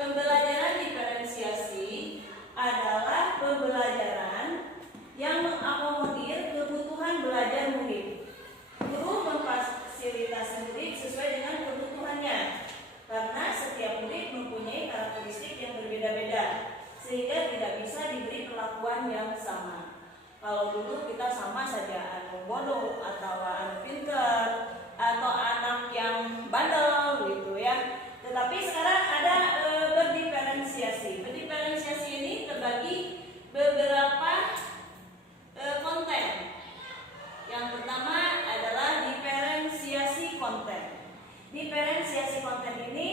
Pembelajaran diferensiasi adalah pembelajaran yang mengakomodir kebutuhan belajar murid. Guru memfasilitasi murid sesuai dengan kebutuhannya, karena setiap murid mempunyai karakteristik yang berbeda-beda, sehingga tidak bisa diberi perlakuan yang sama. Kalau dulu kita sama saja, anak bodoh atau anak pintar atau anak yang bandel gitu ya. Tetapi sekarang ada berdiferensiasi. Berdiferensiasi ini terbagi beberapa konten. Yang pertama adalah diferensiasi konten. Diferensiasi konten ini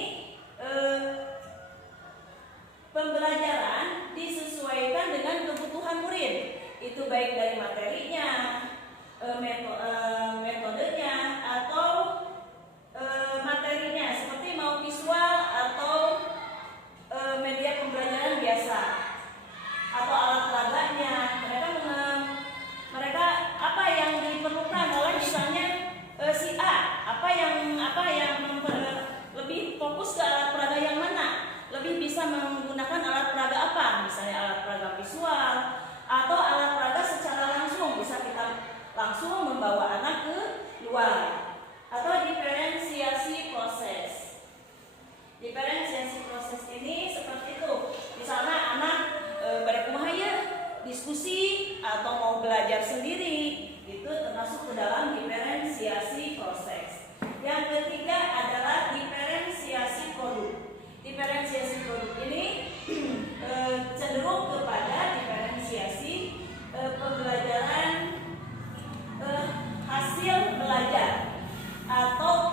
pembelajaran disesuaikan dengan kebutuhan murid. Itu baik dari materinya, metodenya, atau materinya seperti mau visual atau media pembelajaran biasa, atau alat peraganya. Mereka apa yang diperlukan oleh misalnya si A, apa yang lebih fokus ke alat peraga yang mana, lebih bisa menggunakan alat peraga apa, misalnya alat peraga visual atau alat peraga secara langsung, bisa kita langsung membawa anak ke luar. Atau diferensiasi proses. Diferensiasi proses ini seperti itu. Misalnya anak berkumaha ya, diskusi atau mau belajar sendiri, itu termasuk ke dalam diferensiasi proses. Yang ketiga adalah diferensiasi produk. Diferensiasi produk ini cenderung kepada diferensiasi pembelajaran hasil belajar atau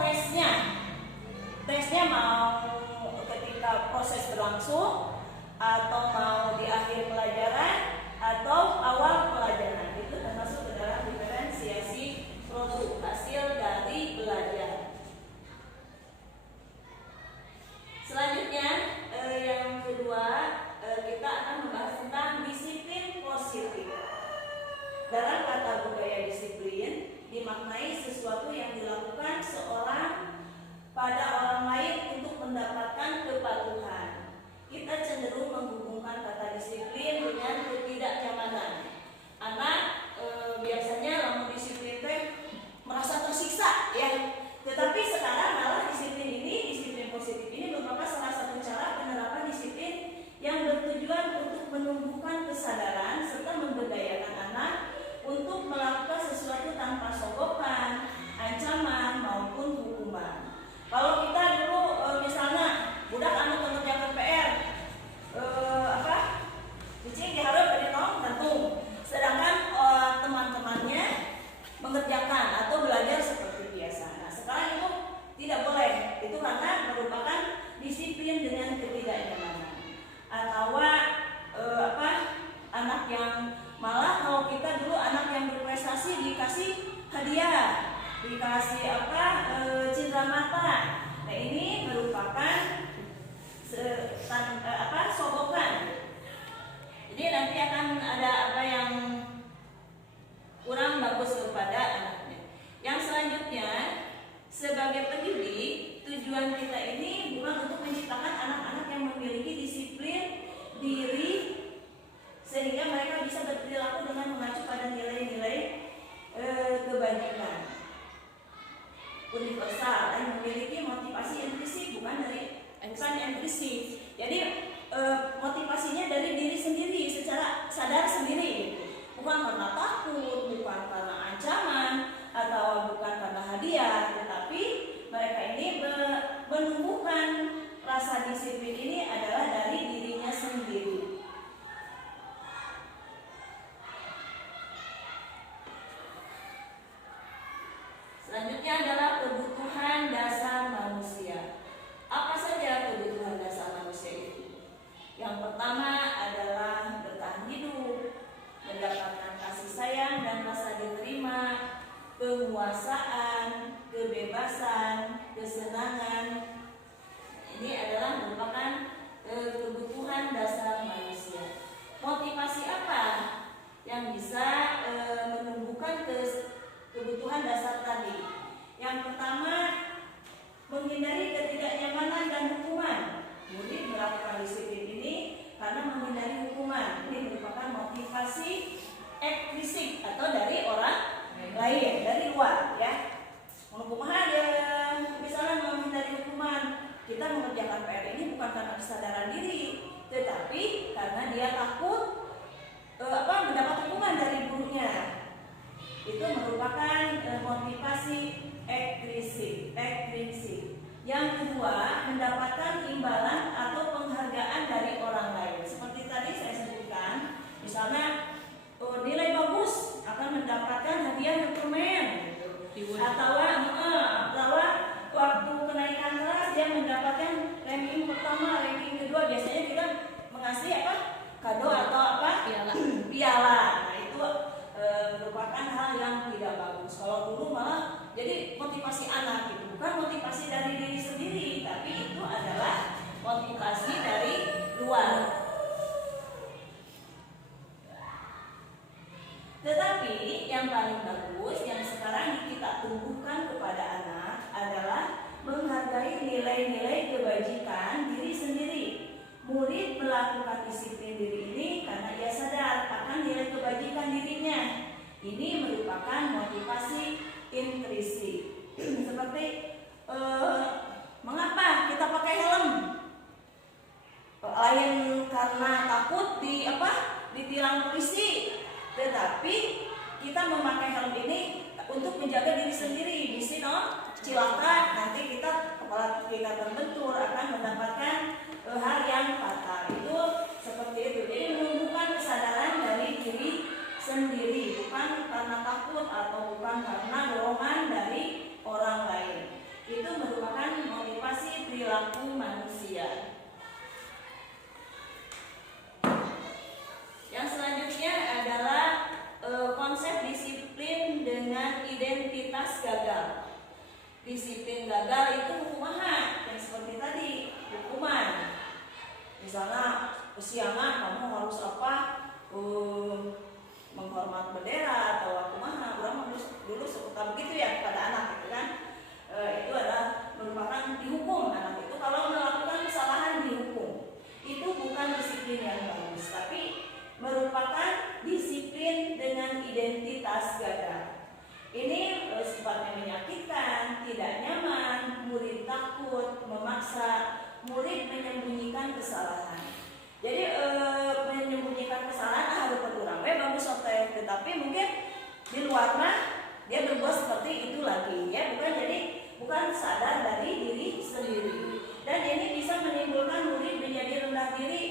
tesnya mau ketika proses berlangsung atau mau di akhir pelajaran atau awal pelajaran, itu termasuk ke dalam diferensiasi produk hasil dari belajar. Selanjutnya yang kedua kita akan membahas tentang disiplin positif. Dalam kata budaya disiplin dimaknai sesuatu yang dilakukan seorang pada orang lain untuk mendapatkan kepatuhan. Kita cenderung menghubungkan kata disiplin dengan ketidaknyamanan. Anak biasanya lamun disiplin teh merasa tersiksa ya. Tetapi sekarang malah disiplin positif ini merupakan salah satu cara penerapan disiplin yang bertujuan untuk menumbuhkan kesadaran serta memberdayakan anak untuk melakukan sesuatu tanpa sogokan, ancaman maupun hukuman. Kalau kita dulu misalnya budak anu mengerjakan PR, cicing diharap dari nol tentu, sedangkan teman-temannya mengerjakan atau belajar seperti biasa. Nah sekarang itu tidak boleh, itu karena merupakan disiplin dengan ketidaknyamanan. Atau anak yang malah kalau kita dulu anak yang berprestasi dikasih hadiah, dikasih cindera mata. Nah ini merupakan sogokan. Jadi nanti akan ada apa yang kurang bagus kepada anaknya. Yang selanjutnya, sebagai pendidik, tujuan kita ini bukan untuk menciptakan anak-anak yang memiliki disiplin diri sehingga mereka bisa berperilaku dengan mengacu pada nilai-nilai kebajikan universal dan memiliki motivasi implisif, bukan implisif. Jadi motivasinya dari diri sendiri, secara sadar sendiri gitu. Bukan karena takut, bukan karena ancaman atau bukan karena hadiah, tetapi mereka ini menumbuhkan rasa disiplin ini adalah dari dirinya sendiri. Selanjutnya adalah kebutuhan dasar manusia. Apa saja kebutuhan dasar manusia itu? Yang pertama adalah bertahan hidup, mendapatkan kasih sayang dan rasa diterima, penguasaan, kebebasan, kesenangan. mengerjakan PR ini bukan karena kesadaran diri, tetapi karena dia takut mendapat hukuman dari gurunya. Itu merupakan motivasi ekstrinsik. Yang kedua, mendapatkan imbalan atau penghargaan dari orang lain. Seperti tadi saya sebutkan, misalnya nilai bagus akan mendapatkan hadiah dokumen, atau waktu kenaikan kelas dia mendapatkan ranking pertama, ranking kedua. Biasanya kita mengasih kado atau piala. Nah, itu merupakan hal yang tidak bagus. Kalau guru malah jadi motivasi anak gitu, bukan motivasi dari diri sendiri, tapi itu adalah motivasi dari luar. Tetapi yang paling bagus yang sekarang kita tumbuhkan kepada anak adalah menghargai nilai-nilai kebajikan diri sendiri. Murid melakukan disiplin diri ini karena ia sadar akan nilai kebajikan dirinya. Ini merupakan motivasi intrinsik. Seperti mengapa kita pakai helm? Lain karena takut ditilang polisi, tetapi kita memakai helm ini untuk menjaga diri sendiri. Di cilaka nanti kepala kita terbentur, akan mendapatkan hal yang fatal. Itu seperti itu. Jadi menumbuhkan kesadaran dari diri sendiri, bukan karena takut atau bukan karena dorongan dari orang lain. Itu merupakan motivasi perilaku manusia. Yang selanjutnya adalah konsep disiplin dengan identitas gagal. Disiplin gagal itu hukuman, yang seperti tadi, hukuman. Misalnya kesiangan kamu harus menghormat bendera atau kumaha, orang dulu suka begitu ya kepada anak gitu kan. Itu adalah merupakan dihukum anak itu kalau melakukan kesalahan dihukum. Itu bukan disiplin yang bagus, tapi merupakan disiplin dengan identitas gagal. Ini sifatnya menyakitkan, tidak nyaman, murid takut, memaksa murid menyembunyikan kesalahan. Jadi menyembunyikan kesalahan harus berkurang. Bagus oke, tetapi mungkin di luar mah dia berbuat seperti itu lagi, ya bukan sadar dari diri sendiri. Dan ini bisa menimbulkan murid menjadi rendah diri.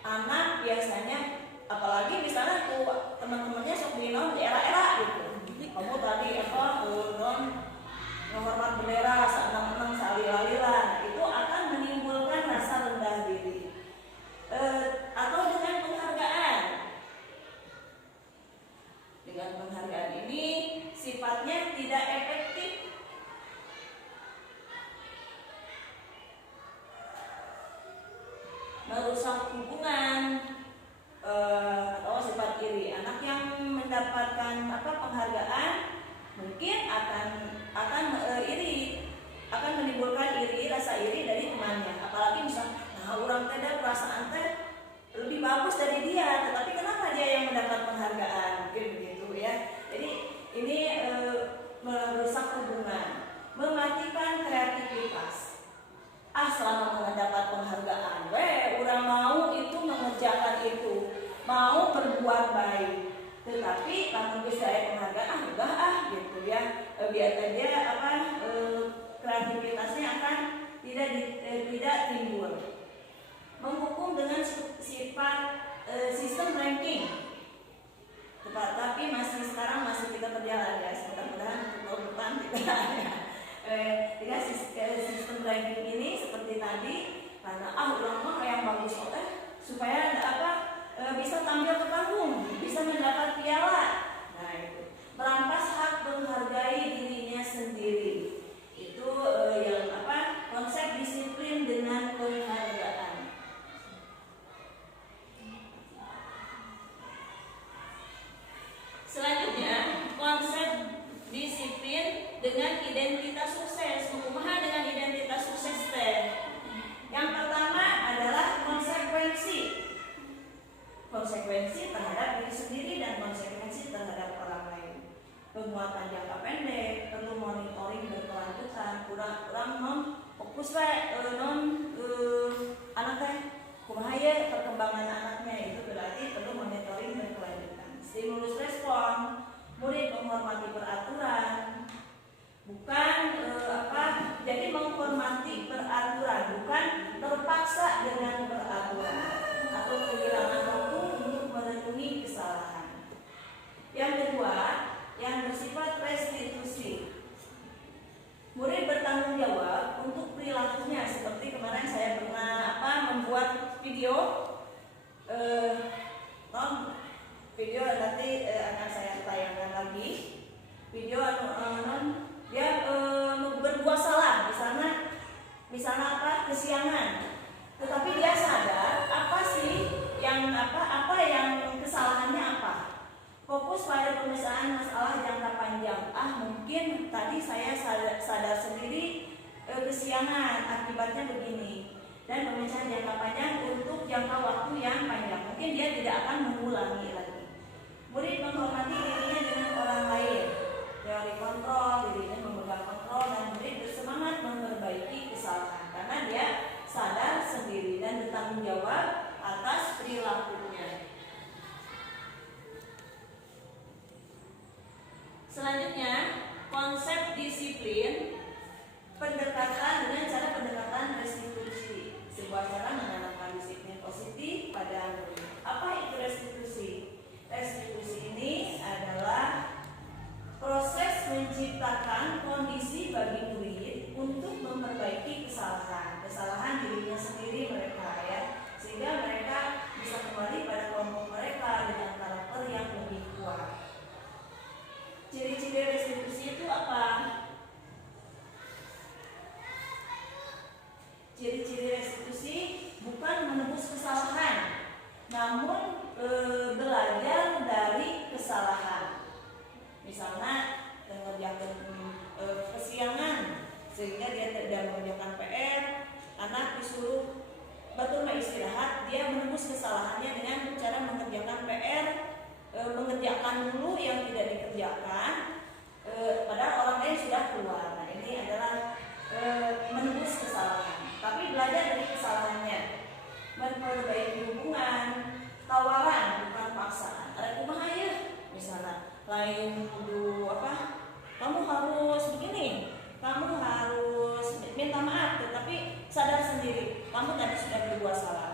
Anak biasanya, apalagi misalnya teman-temannya sok di era gitu. Kamu tadi menghormat bendera, senang-senang salila-lila, itu akan menimbulkan rasa rendah diri. Atau dengan penghargaan. Dengan penghargaan ini sifatnya tidak efektif. Merusak hubungan atau sifat iri. Anak yang mendapatkan penghargaan mungkin akan iri, akan menimbulkan rasa iri dari temannya. Apalagi misalnya, orang teh perasaan teh lebih bagus dari dia, tetapi kenapa dia yang mendapat penghargaan? Mungkin begitu ya. Jadi ini merusak hubungan, mematikan kreativitas. Selama mendapat penghargaan, orang mau itu mengerjakan itu, mau berbuat baik. Tetapi namun saya penghargaan gitu ya, biar aja kreativitasnya akan tidak timbul. Menghukum dengan sifat sistem ranking, tapi sekarang masih kita berjalan ya, mudah-mudahan tahun depan kita dengan sistem ranking ini seperti tadi, karena orang mah yang bagus supaya bisa tampil ke panggung, bisa mendapat piala. Nah itu merampas hak menghargai dirinya sendiri. Itu konsep disiplin dengan penghargaan. Selanjutnya konsep disiplin dengan identitas sukses. Kumaha dengan identitas sukses teh? Yang pertama adalah konsekuensi terhadap diri sendiri dan konsekuensi terhadap orang lain. Penguatan jangka pendek, perlu monitoring berkelanjutan, kurang fokus anak teh kumaha ya perkembangan anaknya, itu berarti perlu monitoring berkelanjutan. Stimulus respon, murid menghormati peraturan, bukan jadi menghormati peraturan, bukan terpaksa dengan peraturan atau kehilangan waktu untuk memenuhi kesalahan. Yang kedua, yang bersifat restitusi. Murid bertanggung jawab untuk perilakunya, seperti kemarin saya pernah membuat video video nanti akan saya tayangkan lagi video dia berbuat salah misalnya kesiangan, tetapi dia sadar apa yang kesalahannya apa. Fokus pada pemecahan masalah jangka panjang. Mungkin tadi saya sadar sendiri kesiangan akibatnya begini, dan pemecahan jangka panjang untuk jangka waktu yang panjang. Mungkin dia tidak akan mengulangi lagi. Murid menghormati dirinya dengan orang lain. Teori kontrol, dirinya memegang kontrol, dan murid bersemangat memperbaiki kesalahan karena dia sadar sendiri dan bertanggung jawab atas perilakunya. Selanjutnya, konsep disiplin, pendekatan dengan cara pendekatan restitusi, sebuah cara menanamkan disiplin positif pada murid. Apa itu restitusi? Restitusi ini adalah proses menciptakan kondisi bagi murid untuk memperbaiki kesalahan dirinya sendiri mereka ya, sehingga mereka bisa kembali pada kelompok mereka dengan karakter yang lebih kuat. Ciri-ciri restitusi itu apa? Ciri-ciri restitusi bukan menebus kesalahan, namun belajar dari kesalahan. Misalnya mengerjakan kesiangan sehingga dia tidak mengerjakan PR, anak disuruh betul istirahat, dia menebus kesalahannya dengan cara mengerjakan PR, mengerjakan dulu yang tidak dikerjakan, padahal orang lain sudah keluar. Nah, ini adalah menebus kesalahan, tapi belajar dari kesalahannya, memperbaiki hubungan, tawaran bukan paksaan. Ada kumaha ya, misalnya lain kudu kamu harus begini, kamu harus minta maaf, tetapi sadar sendiri kamu tadi sudah berbuat salah.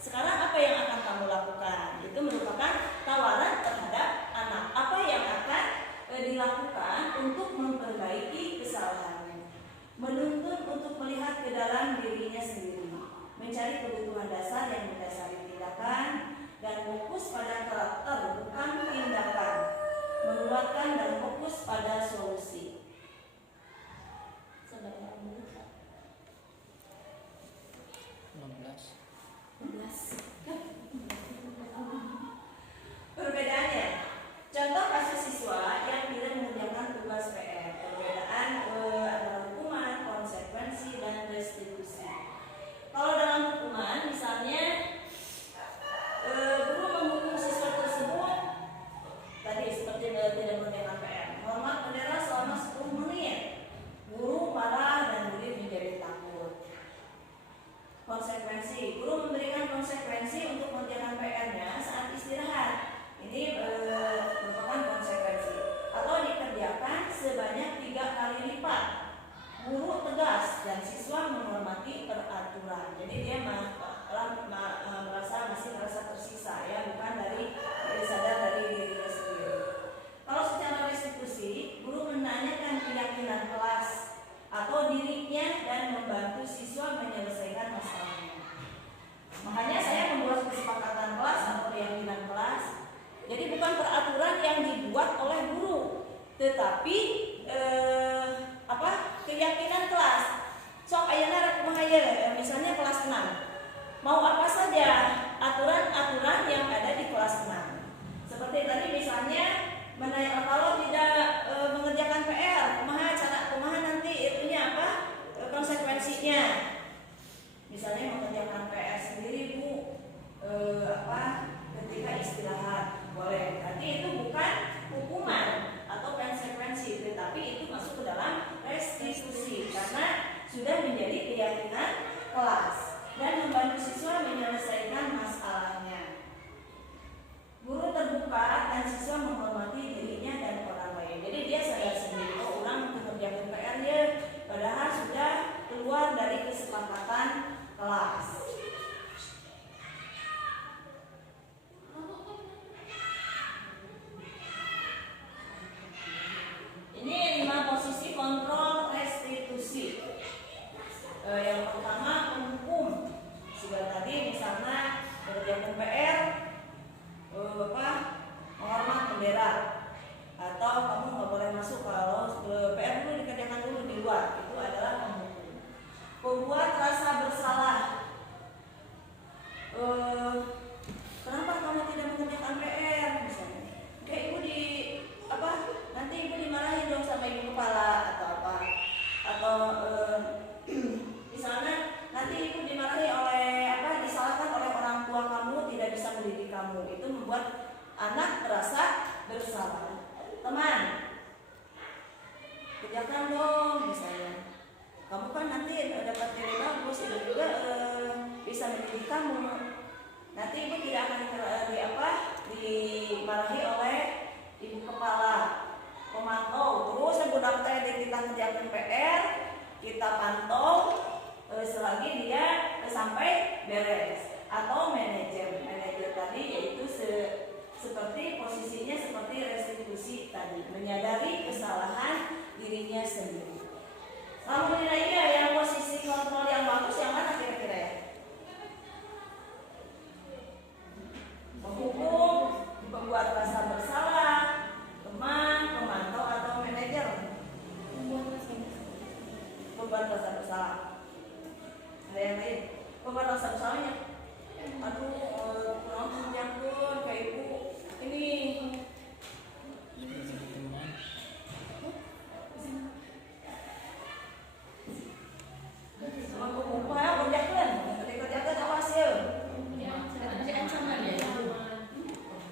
Sekarang apa yang akan kamu lakukan? Itu merupakan tawaran terhadap anak. Apa yang akan dilakukan untuk memperbaiki kesalahannya? Menuntun untuk melihat ke dalam dirinya sendiri, mencari kebutuhan dasar yang mendasari tindakan, dan fokus pada karakter bukan tindakan, menguatkan dan fokus pada solusi. Perbedaannya, contoh kasus siswa yang tidak mengerjakan tugas PR. Perbedaan antara hukuman, konsekuensi, dan restitusi. Kalau dalam hukuman, misalnya guru menghukum siswa tersebut tadi seperti tidak mengerjakan PR, hormat bendera selama 10 menit. Guru marah dan murid menjadi takut. Konsekuensi, guru memberikan konsekuensi untuk mengerjakan PR-nya saat istirahat. Ini merupakan konsekuensi. Atau dikerjakan sebanyak 3 kali lipat. Guru tegas dan siswa menghormati peraturan. Jadi dia masih merasa tersiksa ya, bukan dari sadar dari dirinya sendiri. Kalau secara restitusi, guru menanyakan keyakinan kelas atau dirinya dan membantu siswa menyelesaikan masalahnya. Makanya saya membuat kesepakatan kelas atau keyakinan kelas. Jadi bukan peraturan yang dibuat oleh guru, tetapi keyakinan kelas. Sok ayeuna rek kumaha ye, misalnya kelas 6. Mau apa saja aturan-aturan yang ada di kelas 6. Seperti tadi misalnya kalau tidak mengerjakan PR, kumaha nanti itunya konsekuensinya. Misalnya mengerjakan PR sendiri Bu, ketika istirahat boleh. Berarti itu bukan hukuman atau konsekuensi, tetapi itu masuk ke dalam restitusi karena sudah menjadi keyakinan kelas. membantu siswa menyelesaikan masalahnya. Guru terbuka dan siswa menghormati dirinya dan orang lain. Jadi dia sadar sendiri, oh orang mengerjakan PR ya, padahal sudah keluar dari kesepakatan kelas. Ini 5 posisi kontrol restitusi. Yang pertama menghukum. Sudah tadi misalnya mengerjakan PR, menghormat bendera, atau kamu nggak boleh masuk kalau PR dulu dikerjakan dulu di luar, itu adalah menghukum. Membuat rasa bersalah. Kenapa kamu tidak mengerjakan PR misalnya? Kayak ibu nanti ibu dimarahin dong sama ibu kepala atau apa? Atau misalnya nanti ibu dimarahi disalahkan oleh orang tua kamu tidak bisa mendidik kamu. Itu membuat anak merasa bersalah. Teman, kerjakan dong misalnya. Kamu kan nanti dapat nilai bagus, itu juga bisa mendidik kamu. Nanti ibu tidak akan dimarahi oleh ibu kepala, pemantau. Terus yang budak teh kita kerjakan PR, kita pantau selagi dia sampai beres. Atau manajer tadi yaitu seperti posisinya seperti restitusi tadi, menyadari kesalahan dirinya sendiri. Kamu nilainya yang posisi kontrol yang bagus yang mana kira-kira ya? Menghukum, membuat rasa bersalah, teman, pemantau atau manajer? Membuat rasa bersalah. Ada yang lain? Membuat rasa bersalahnya. Aduh, kurang jangkut ke ibu. Ini sama buku apa kerjakan? Kerjakan apa hasil?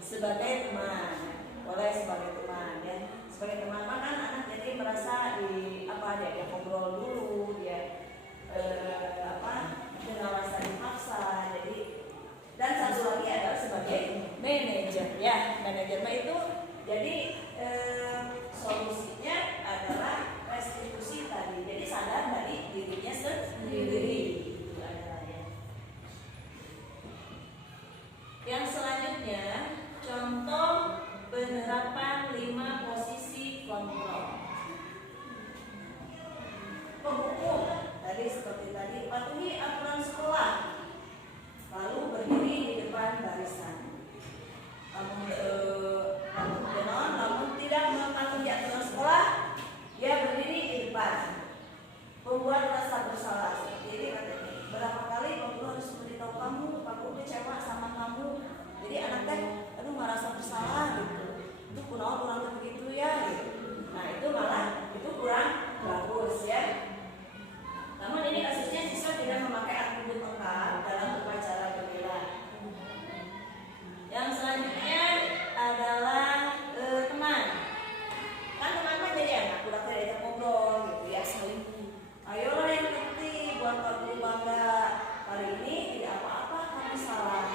Sebagai teman, boleh sebagai teman ya. Sebagai teman kan anak jadi merasa diajak ngobrol dulu dia dengan rasa dipaksa. Jadi dan satu lagi adalah sebagai manajer ya. Manajer itu jadi solusinya adalah restitusi tadi. Jadi sadar dari dirinya sendiri. Itu adalah ya. Yang selanjutnya contoh penerapan 5 posisi kontrol. Penghukum tadi seperti tadi, patuhi aturan sekolah, lalu berdiri di depan barisan. Namun tidak mematuhi aturan sekolah, dia berdiri di depan. Membuat rasa bersalah. Jadi berapa kali guru harus memberitahu kamu kecewa sama kamu. Jadi anak teh merasa bersalah gitu. Itu kunaon orang teh begitu ya gitu. Nah, itu kurang bagus ya. Namun ini kasusnya siswa tidak memakai atribut lengkap dalam upacara bendera. Yang selanjutnya adalah teman. Kan teman jadi anak udah diajak ngobrol gitu ya, saling. Ayolah yang ngerti buat Pak Guru bangga. Kali ini tidak apa-apa kamu salah.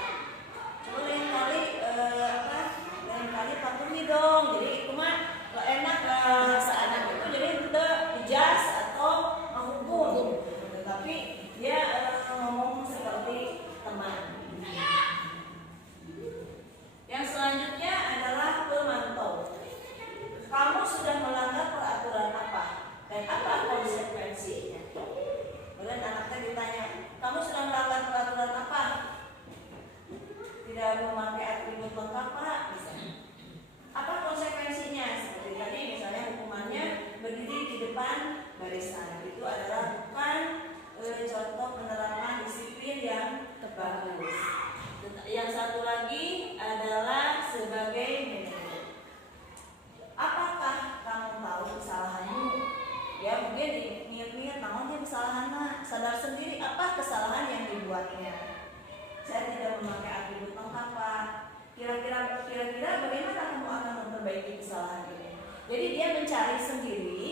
Coba lain kali patuhi dong. Jadi itu mah enak seanak itu jadi udah dijaz atau menghukum. Tapi dia ngomong seperti teman. Yang selanjutnya adalah pemantau. Kamu sudah melanggar peraturan apa? Dan apa konsekuensinya? Kemudian anaknya ditanya, kamu sudah melanggar peraturan apa? Tidak memakai atribut lengkap Pak, misalnya. Apa konsekuensinya? Seperti tadi misalnya hukumannya berdiri di depan barisan. Itu adalah bukan contoh penerapan disiplin yang bagus. Yang satu lagi adalah sebagai manajer. Apakah kamu tahu kesalahanmu? Ya mungkin diingat-ingat namun kesalahannya, sadar sendiri apa kesalahan yang dibuatnya. Saya tidak memakai atribut lengkap Pak. Kira-kira bagaimana kamu akan memperbaiki kesalahan ini? Jadi dia mencari sendiri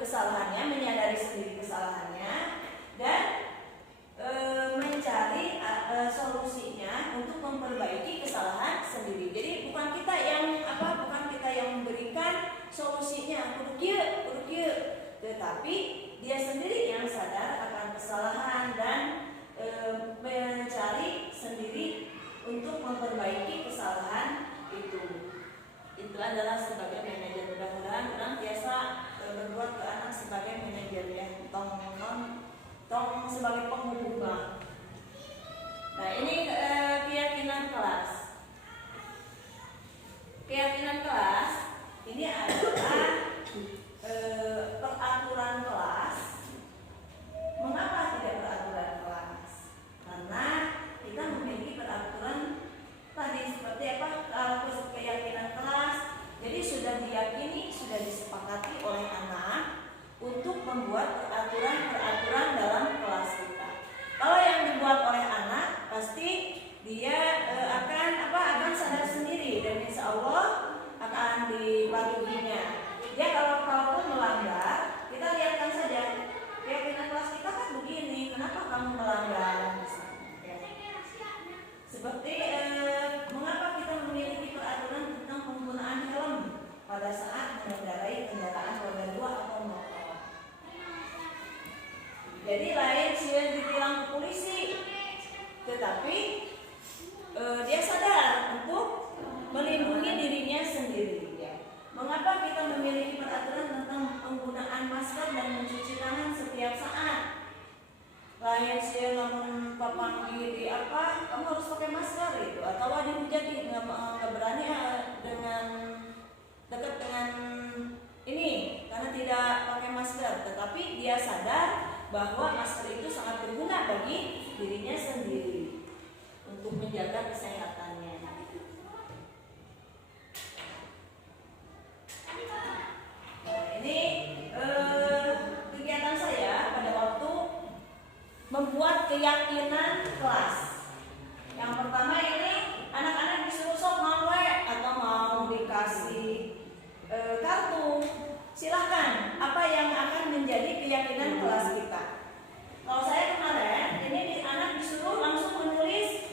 kesalahannya, menyadari sendiri kesalahannya dan mencari tetapi dia sendiri yang sadar akan kesalahan dan mencari sendiri untuk memperbaiki kesalahan itu. Itu adalah sebagai manajer. Mudah-mudahan orang biasa berbuat ke anak sebagai manajer ya, tong sebagai penghubung. Nah ini keyakinan kelas. Keyakinan kelas ini adalah peraturan kelas. Mengapa tidak peraturan kelas? Karena kita memiliki peraturan tadi seperti apa? Keyakinan kelas. Jadi sudah diyakini, sudah disepakati oleh anak untuk membuat peraturan-peraturan dalam kelas kita. Kalau yang dibuat oleh anak, pasti dia akan sadar sendiri dan insya Allah akan dipatuhinya. Dia kalaupun melanggar, kita lihatkan saja. Keyakinan kelas kita kan begini, kenapa kamu melanggar? Ya. Seperti mengapa kita memiliki peraturan tentang penggunaan helm pada saat mengendarai kendaraan roda 2 atau motor. Jadi lain sih ditilang ke polisi, tetapi dia sadar untuk melindungi dirinya sendiri. Ya. Mengapa kita memiliki peraturan tentang penggunaan masker dan mencuci tangan setiap saat? Lain sih namun papanggi di apa, kamu harus pakai masker itu, atau dihujati nggak berani dengan dekat dengan ini karena tidak pakai masker, tetapi dia sadar bahwa masker itu sangat berguna bagi dirinya sendiri untuk menjaga kesehatannya. Nah, ini kegiatan saya pada waktu membuat keyakinan kelas. Yang pertama ini anak-anak disuruh sok mau atau mau dikasih kartu. Silahkan, apa yang akan menjadi keyakinan kelas kita. Kalau saya kemarin, ini anak disuruh langsung menulis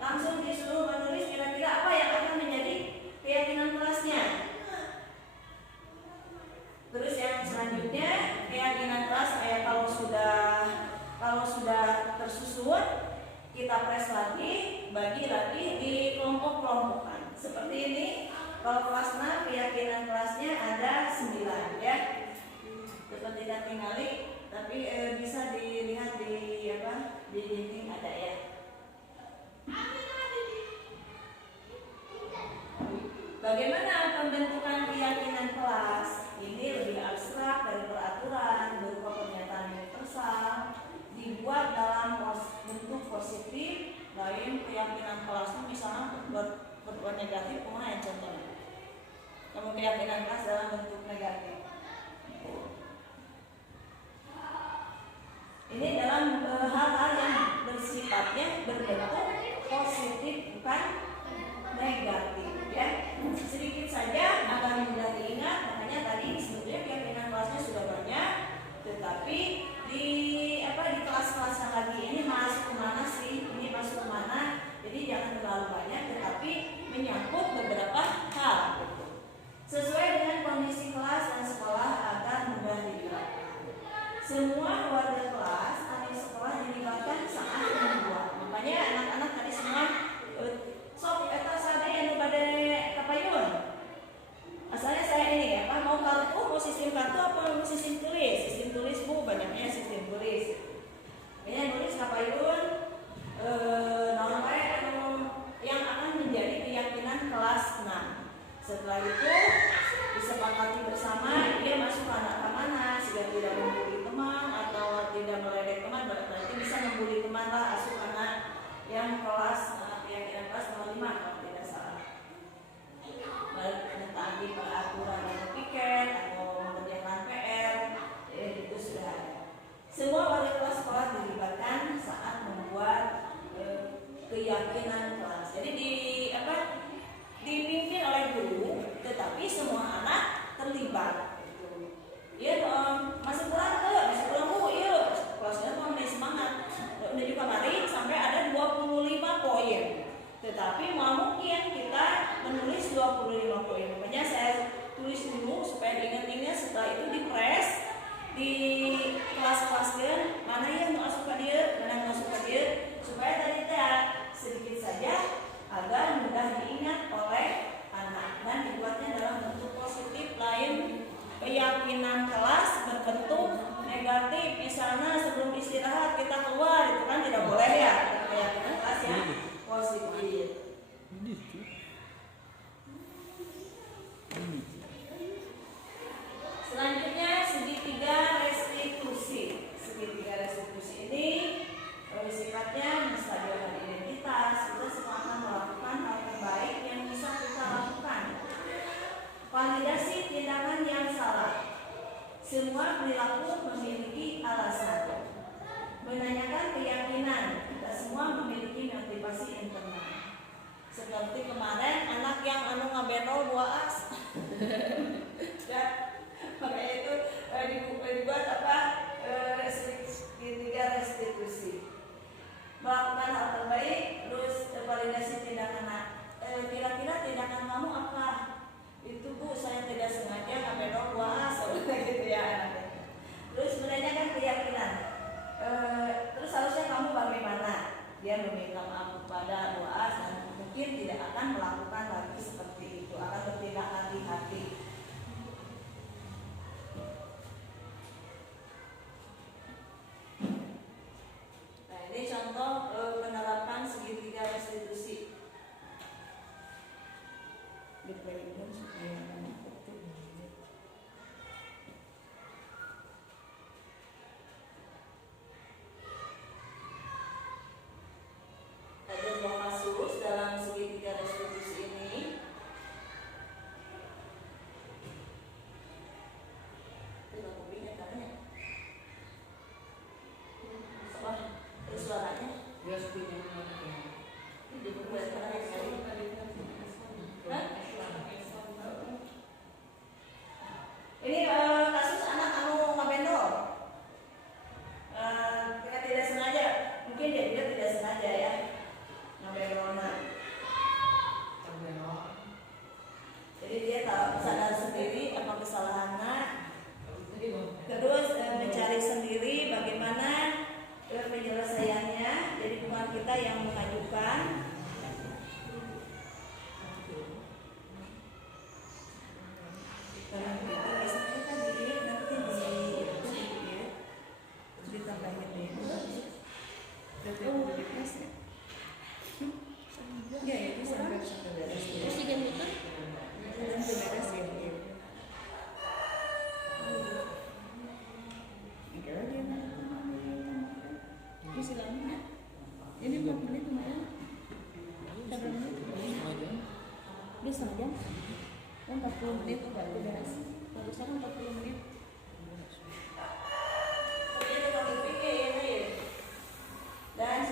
langsung disuruh menulis kira-kira apa yang akan menjadi keyakinan kelasnya. Terus yang selanjutnya keyakinan kelas kalau sudah tersusun, kita press lagi, bagi lagi di kelompok-kelompokan. Seperti ini. Kalau kelas 6 keyakinan kelasnya ada 9 ya. Tetap tidak tinggali, tapi bisa dilihat di dinding ada ya. Bagaimana pembentukan keyakinan kelas? Ini lebih abstrak dari peraturan berupa pernyataan universal, dibuat dalam bentuk positif. Lain keyakinan kelasnya misalnya berbuat negatif, yang contohnya. Kamu keyakinan kelas dalam bentuk negatif. Ini dalam hal-hal yang bersifatnya berbentuk positif bukan negatif ya. Sedikit saja agar mudah diingat, makanya tadi sebetulnya keyakinan kelasnya sudah banyak, tetapi di kelas-kelas yang lagi ini masuk kemana sih? Ini masuk kemana? Jadi jangan terlalu banyak, tetapi menyangkut beberapa hal sesuai dengan kondisi kelas dan sekolah agar mudah diterapkan. Semua warga kelas atau sekolah dilibatkan saat membuat. Makanya anak-anak tadi semua sok eta sade anu bade kapayun. Asalnya saya ini ya, mau kartu, mau sistem kartu apa mau sistem tulis? Sistem tulis Bu, banyaknya sistem tulis. Ini nulis kapayun yang akan menjadi keyakinan kelas 6. Setelah itu disepakati bersama dia masuk ke anak mana, sehingga tidak membuli teman atau tidak meledek teman, berarti bisa membuli teman lah, asuh anak yang kelas keyakinan kelas 05 kalau tidak salah. Mentaati peraturan dan piket atau mengerjakan PR, itu sudah ada. Semua wali kelas sekolah dilibatkan saat membuat keyakinan kelas. Jadi dipimpin oleh guru, tetapi semua anak terlibat. Iya dong, masih pulang Bu, iya. Kelasnya tuh mulai semangat. Udah juga kemarin sampai ada 25 poin. Tetapi mungkin kita menulis 25 poin. Makanya saya tulis dulu supaya diingat-ingat, setelah itu dipres di kelas-kelasnya mana yang masuk ke dia, mana yang masuk ke dia, supaya tadi sedikit saja agar mudah diingat oleh anak dan dibuatnya dalam bentuk positif. Lain keyakinan kelas berbentuk negatif, misalnya sebelum istirahat kita keluar, itu kan tidak boleh ya. Keyakinan kelas yang positif. Selanjutnya segitiga restitusi. Segitiga restitusi ini sifatnya menstabilkan identitas. Kita semua akan melakukan hal terbaik yang bisa kita lakukan. Validasi tindakan yang salah. Semua perilaku memiliki alasan. Menanyakan keyakinan. Kita semua memiliki motivasi internal. Seperti kemarin anak yang ngabenol 2 as. Ya, makanya itu dibuat restitusi. Melakukan hal terbaik, terus validasi tindakan. Kira-kira tindakan kamu apa? Itu Bu, saya tidak sengaja ngabenol 2 as, gitu ya. Terus menanyakan keyakinan. Terus harusnya kamu bagaimana? Dia meminta maaf kepada 2 as dan mungkin tidak akan melakukan lagi seperti itu, akan bertindak hati-hati. Nah, ini contoh penerapan segitiga restitusi. Diperlukan supaya ada 2 kasus dalam segitiga restitusi ini. Tidak kupingnya katanya. Suaranya? Ya, ini kasus anak ngabendol. Tidak sengaja, mungkin dia tidak sengaja ya ngabendolnya. Jadi dia sadar sendiri apa kesalahannya. Terus mencari sendiri bagaimana penyelesaiannya. Jadi bukan kita yang mengajukan. Karena itu biasanya kan dilihat nanti ditambahin deh. Dari press ya. Ya itu sampai beres. Terus diganti itu? Nanti beres ya. Oke lagi ya. Ini silangnya. Ini berapa menit kemarin? Berapa menit? Dia setengah jam. 40 menit baru beres. Baru sekarang 40 menit. Dan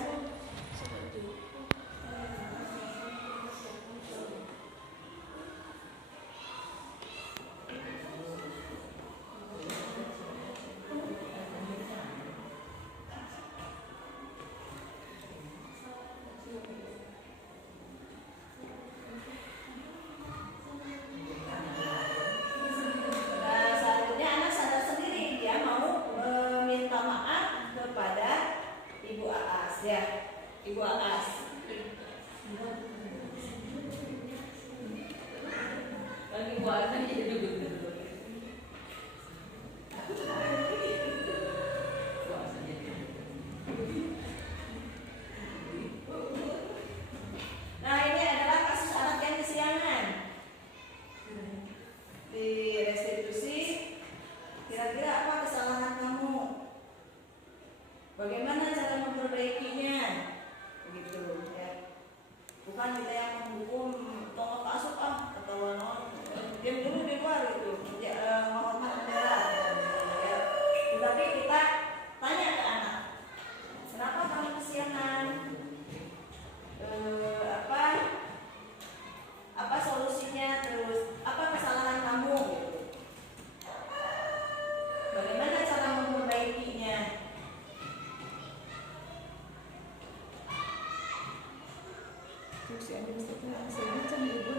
Ibu Aas. Lagi puasa jadi duduk. Nah, ini adalah kasus anak yang kesiangan. Di restitusi, kira-kira apa kesalahan kamu? Bagaimana cara memperbaikinya? Begitu ya. Bukan kita yang menghukum tolong masuk ketahuan diam dulu di luar gitu, menghormat bendera ya. Tetapi kita tanya ke anak, kenapa kamu kesiangan? Apa solusinya? Terus apa kesalahan kamu? Gitu. Bagaimana cara memperbaikinya? Terus yang saya macam ibu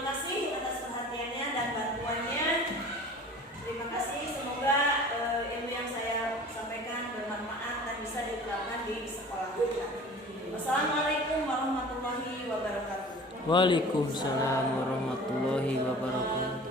Terima kasih atas perhatiannya dan bantuannya. Terima kasih, semoga ilmu yang saya sampaikan bermanfaat dan bisa diterapkan di sekolah kita. Wassalamualaikum warahmatullahi wabarakatuh. Waalaikumsalam warahmatullahi wabarakatuh.